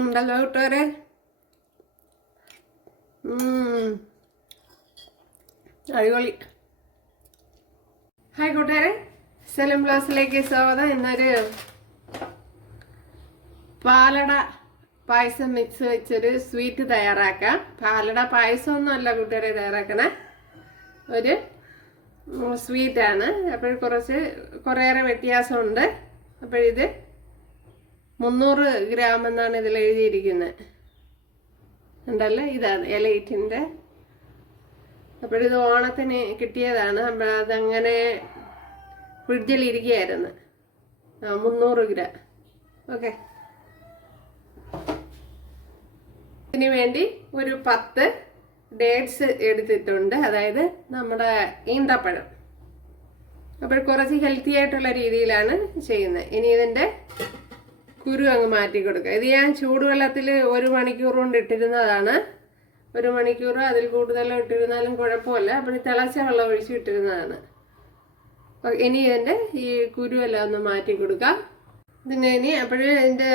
ഉണ്ടല്ലോ കൂട്ടുകാരെ. അടിപൊളി. ഹായ് കൂട്ടുകാരെ, സെലം ബ്ലോസിലേക്ക് സ്വാഗതം. ഇന്നൊരു പാലട പായസം മിക്സ് വെച്ചൊരു സ്വീറ്റ് തയ്യാറാക്കാം. പാലട പായസമൊന്നും അല്ല കൂട്ടുകാരെ തയ്യാറാക്കണേ, ഒരു സ്വീറ്റാണ്. അപ്പോൾ കുറേയേറെ വ്യത്യാസമുണ്ട്. അപ്പോഴിത് 300 ഗ്രാം എന്നാണ് ഇതിൽ എഴുതിയിരിക്കുന്നത്. ഉണ്ടല്ലോ, ഇതാണ് എലൈറ്റിൻ്റെ. അപ്പോഴിത് ഓണത്തിന് കിട്ടിയതാണ്. അപ്പോൾ അതങ്ങനെ ഫ്രിഡ്ജിലിരിക്കുകയായിരുന്നു. 300 ഗ്രാം. ഓക്കെ, ഇതിന് വേണ്ടി ഒരു 10 ഡേറ്റ്സ് എടുത്തിട്ടുണ്ട്, അതായത് നമ്മുടെ ഈന്തപ്പഴം. അപ്പോൾ കുറച്ച് ഹെൽത്തി ആയിട്ടുള്ള രീതിയിലാണ് ചെയ്യുന്നത്. ഇനി ഇതിൻ്റെ കുരു അങ്ങ് മാറ്റി കൊടുക്കുക. ഇത് ഞാൻ ചൂടുവെള്ളത്തിൽ 1 മണിക്കൂർ കൊണ്ട് ഇട്ടിരുന്നതാണ്. 1 മണിക്കൂർ അതിൽ കൂടുതലും ഇട്ടിരുന്നാലും കുഴപ്പമില്ല. അപ്പോൾ തിളച്ച വെള്ളം ഒഴിച്ച് ഇട്ടിരുന്നതാണ്. ഇനി ഇതിൻ്റെ ഈ കുരുവെല്ലാം ഒന്ന് മാറ്റി കൊടുക്കാം. ഇനി ഇതിൻ്റെ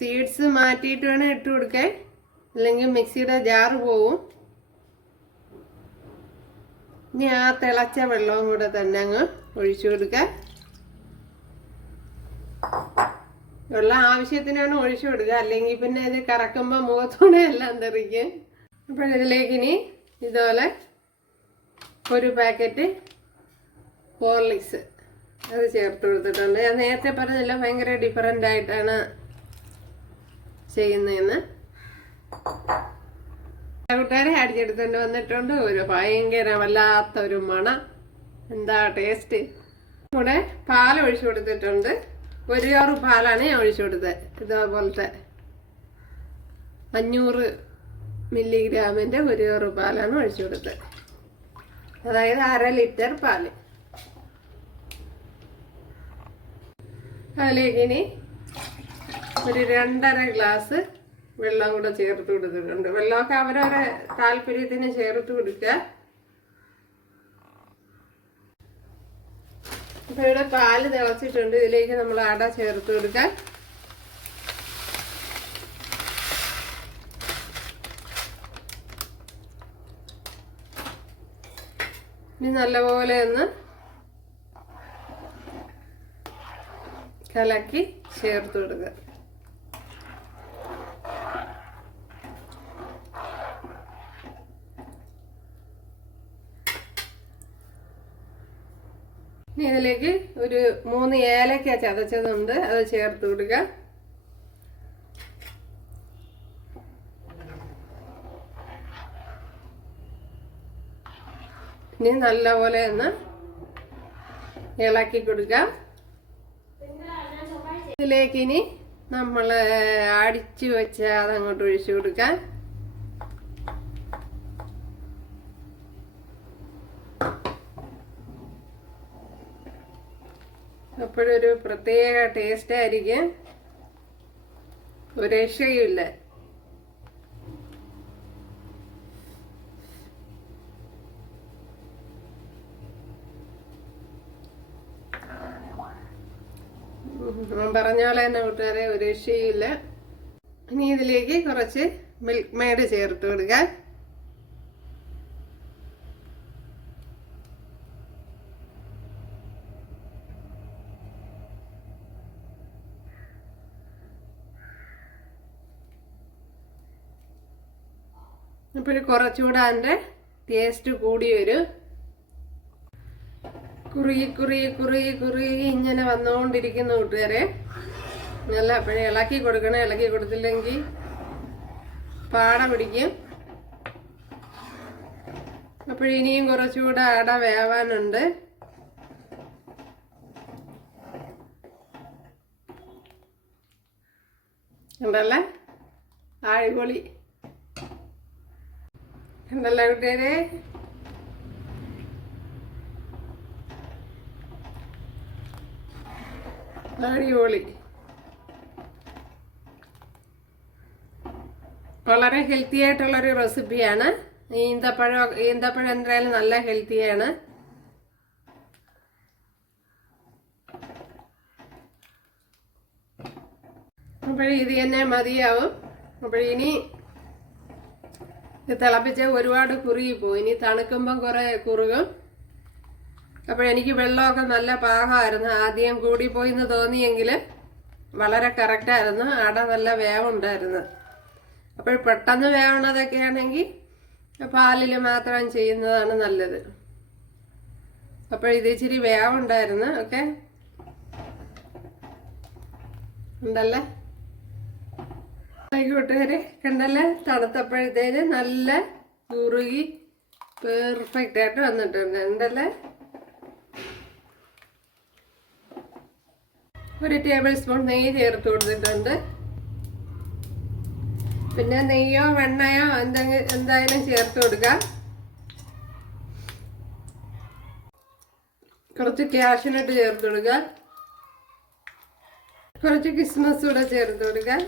സീഡ്സ് മാറ്റിയിട്ട് വേണം ഇട്ട് കൊടുക്കാൻ, അല്ലെങ്കിൽ മിക്സിയുടെ ജാറ് പോവും. ഇനി ആ തിളച്ച വെള്ളവും കൂടെ തന്നെ അങ്ങ് ഒഴിച്ചു കൊടുക്കുക. വെള്ളം ആവശ്യത്തിനാണ് ഒഴിച്ചു കൊടുക്കുക, അല്ലെങ്കിൽ പിന്നെ ഇത് കറക്കുമ്പോൾ മുഖത്തോടെ എല്ലാം തെറിക്കും. അപ്പോൾ ഇതിലേക്ക് ഇനി ഇതുപോലെ ഒരു പാക്കറ്റ് ഹോർലിക്സ് അത് ചേർത്ത് കൊടുത്തിട്ടുണ്ട്. ഞാൻ നേരത്തെ പറഞ്ഞില്ല, ഭയങ്കര ഡിഫറൻ്റ് ആയിട്ടാണ് ചെയ്യുന്നതെന്ന്. കൂട്ടുകാരെ അടിച്ചെടുത്തുകൊണ്ട് വന്നിട്ടുണ്ട്. ഒരു ഭയങ്കര വല്ലാത്തൊരു മണം, എന്താ ടേസ്റ്റ്. കൂടെ പാൽ ഒഴിച്ചു കൊടുത്തിട്ടുണ്ട്. 1 ജാറ് പാലാണ് ഞാൻ ഒഴിച്ചു കൊടുത്തത്. ഇതേപോലത്തെ 500 മില്ലിഗ്രാമിൻ്റെ 1 ജാറ് പാലാണ് ഒഴിച്ചു കൊടുത്തത്, അതായത് 1/2 ലിറ്റർ പാല്. അതിലേക്ക് ഇനി ഒരു 2.5 ഗ്ലാസ് വെള്ളം കൂടെ ചേർത്ത് കൊടുത്തിട്ടുണ്ട്. വെള്ളമൊക്കെ അവരവരെ താല്പര്യത്തിന് ചേർത്ത് കൊടുക്കുക. അപ്പോൾ ഇവിടെ പാല് തിളച്ചിട്ടുണ്ട്. ഇതിലേക്ക് നമ്മൾ അട ചേർത്ത് കൊടുക്കാം. ഇനി നല്ലപോലെ ഒന്ന് കലക്കി ചേർത്ത് കൊടുക്കുക. ഇനി ഇതിലേക്ക് ഒരു 3 ഏലക്ക ചതച്ചതുണ്ട്, അത് ചേർത്ത് കൊടുക്കുക. ഇനി നല്ലപോലെ ഒന്ന് ഇളക്കി കൊടുക്കുക. ഇതിലേക്ക് ഇനി നമ്മൾ അടിച്ചു വെച്ച അതങ്ങോട്ട് ഒഴിച്ചു കൊടുക്കാം. അപ്പോഴൊരു പ്രത്യേക ടേസ്റ്റ് ആയിരിക്കും, ഒരു രക്ഷയുമില്ല. പറഞ്ഞ പോലെ തന്നെ കൂട്ടുകാരെ, ഒരു രക്ഷയുമില്ല. ഇനി ഇതിലേക്ക് കുറച്ച് മിൽക്ക് മെയ്ഡ് ചേർത്ത് കൊടുക്കാം. അപ്പോൾ കുറച്ചുകൂടെ അതിൻ്റെ ടേസ്റ്റ് കൂടി വരും. കുറുകി കുറുകി കുറുകി കുറുകി ഇങ്ങനെ വന്നുകൊണ്ടിരിക്കുന്ന കൂട്ടുകാരെ. നല്ല അപ്പോഴേ ഇളക്കി കൊടുക്കണം, ഇളക്കി കൊടുത്തില്ലെങ്കിൽ പാട പിടിക്കും. അപ്പോഴിനിയും കുറച്ചുകൂടെ അട വേവാനുണ്ട്. ഉണ്ടല്ലേ, അടിപൊളി. ഉണ്ടല്ലോ കൂട്ടുകാരെ. അടിപൊളി. വളരെ ഹെൽത്തി ആയിട്ടുള്ളൊരു റെസിപ്പിയാണ്. ഈന്തപ്പഴം എന്തായാലും നല്ല ഹെൽത്തിയാണ്. അപ്പോൾ ഇത് തന്നെ മതിയാവും. അപ്പോൾ ഇനി തിളപ്പിച്ച് ഒരുപാട് കുറുകി പോകും. ഇനി തണുക്കുമ്പം കുറേ കുറുകും. അപ്പോഴെനിക്ക് വെള്ളമൊക്കെ നല്ല പാകമായിരുന്നു. ആദ്യം കൂടിപ്പോയി എന്ന് തോന്നിയെങ്കിൽ വളരെ കറക്റ്റായിരുന്നു. അട നല്ല വേവുണ്ടായിരുന്നു. അപ്പോൾ പെട്ടെന്ന് വേവണതൊക്കെ ആണെങ്കിൽ പാലിൽ മാത്രം ചെയ്യുന്നതാണ് നല്ലത്. അപ്പോൾ ഇത് ഇച്ചിരി വേവുണ്ടായിരുന്നു. ഓക്കെ, ഉണ്ടല്ലേ കൂട്ടുകാരെ, കണ്ടല്ലേ? തണുത്തപ്പോഴത്തേന് നല്ല കുറുകി പെർഫെക്റ്റ് ആയിട്ട് വന്നിട്ടുണ്ട്. ഉണ്ടല്ലേ? ഒരു ടേബിൾ സ്പൂൺ നെയ്യ് ചേർത്ത് കൊടുത്തിട്ടുണ്ട്. പിന്നെ നെയ്യോ വെണ്ണയോ എന്തായാലും ചേർത്ത് കൊടുക്കാം. കുറച്ച് കാഷ്യൂനട്ട് ചേർത്ത് കൊടുക്കുക. കുറച്ച് കിസ്മസ് കൂടെ ചേർത്ത് കൊടുക്കുക.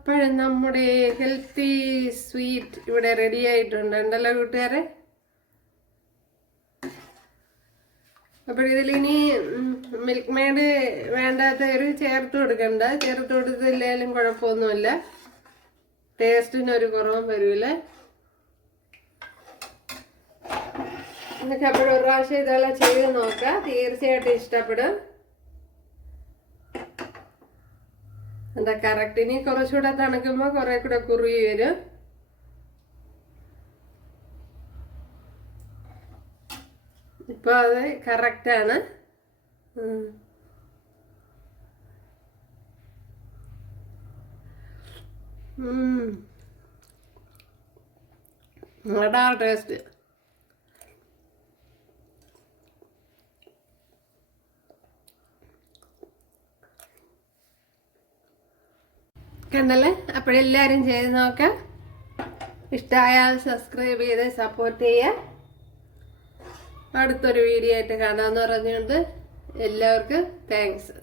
അപ്പോഴും നമ്മുടെ ഹെൽത്തി സ്വീറ്റ് ഇവിടെ റെഡി ആയിട്ടുണ്ട്. ഉണ്ടല്ലോ കൂട്ടുകാരെ? അപ്പോഴിതിലിനി മിൽക്ക് മെയ്ഡ് വേണ്ടാത്തവർ ചേർത്ത് കൊടുക്കണ്ട. ചേർത്ത് കൊടുത്തില്ലാലും കുഴപ്പമൊന്നുമില്ല. ടേസ്റ്റിനൊരു കുറവും വരില്ല. എന്നൊക്കെ അപ്പോഴും ഒരു പ്രാവശ്യം ഇതെല്ലാം ചെയ്ത് നോക്കാം. തീർച്ചയായിട്ടും ഇഷ്ടപ്പെടും. എന്താ കറക്റ്റ്. ഇനി കുറച്ചുകൂടെ തണുക്കുമ്പോൾ കുറെ കൂടെ കുറുകി വരും. ഇപ്പൊ അത് കറക്റ്റാണ്. അടാ ടേസ്റ്റ്. കണ്ടല്ലേ? അപ്പോഴെല്ലാവരും ചെയ്ത് നോക്കാം. ഇഷ്ടമായാൽ സബ്സ്ക്രൈബ് ചെയ്ത് സപ്പോർട്ട് ചെയ്യുക. അടുത്തൊരു വീഡിയോ ആയിട്ട് കാണാമെന്ന് പറഞ്ഞുകൊണ്ട് എല്ലാവർക്കും താങ്ക്സ്.